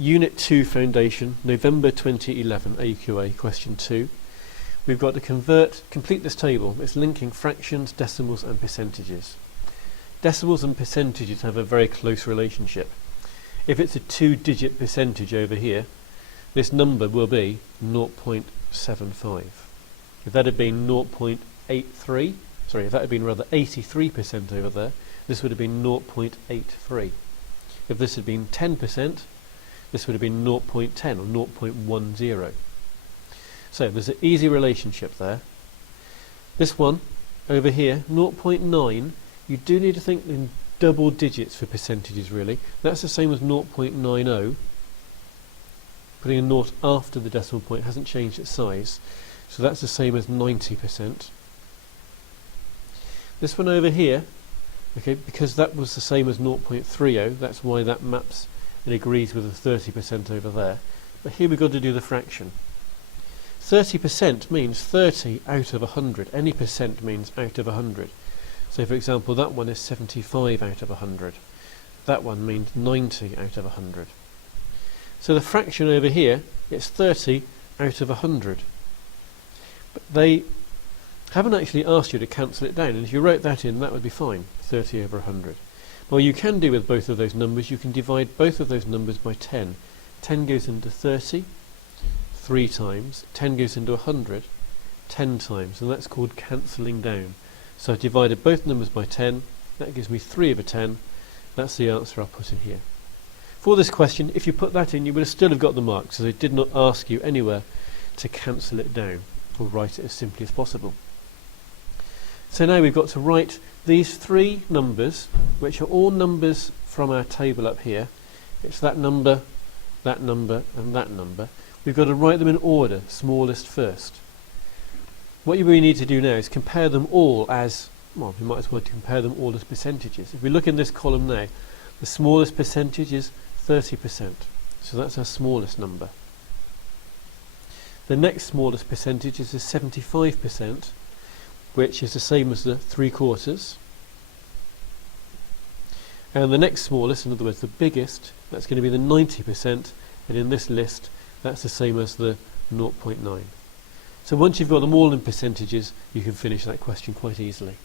Unit 2 Foundation, November 2011, AQA, question 2. We've got to complete this table. It's linking fractions, decimals and percentages. Decimals and percentages have a very close relationship. If it's a 2-digit percentage over here, this number will be 0.75. If that had been 0.83, sorry, if that had been rather 83% over there, this would have been 0.83. If this had been 10%, this would have been 0.10 or 0.10. So there's an easy relationship there. This one over here, 0.9, you do need to think in double digits for percentages really. That's the same as 0.90. Putting a naught after the decimal point hasn't changed its size. So that's the same as 90%. This one over here, okay, because that was the same as 0.30, that's why that maps and agrees with the 30% over there. But here we've got to do the fraction. 30% means 30 out of 100. Any percent means out of 100. So for example, that one is 75 out of 100. That one means 90 out of 100. So the fraction over here, it's 30 out of 100. But they haven't actually asked you to cancel it down, and if you wrote that in, that would be fine, 30 over 100. Well, you can do with both of those numbers, you can divide both of those numbers by 10. 10 goes into 30, 3 times, 10 goes into 100, 10 times, and that's called cancelling down. So I've divided both numbers by 10, that gives me 3 over 10, that's the answer I'll put in here. For this question, if you put that in, you would still have got the mark, so they did not ask you anywhere to cancel it down, or write it as simply as possible. So now we've got to write these 3 numbers, which are all numbers from our table up here. It's that number, and that number. We've got to write them in order, smallest first. What you really need to do now is compare them all as, well, we might as well compare them all as percentages. If we look in this column now, the smallest percentage is 30%. So that's our smallest number. The next smallest percentage is the 75%, which is the same as the 3/4. And the next smallest, in other words the biggest, that's going to be the 90%, and in this list that's the same as the 0.9. So once you've got them all in percentages, you can finish that question quite easily.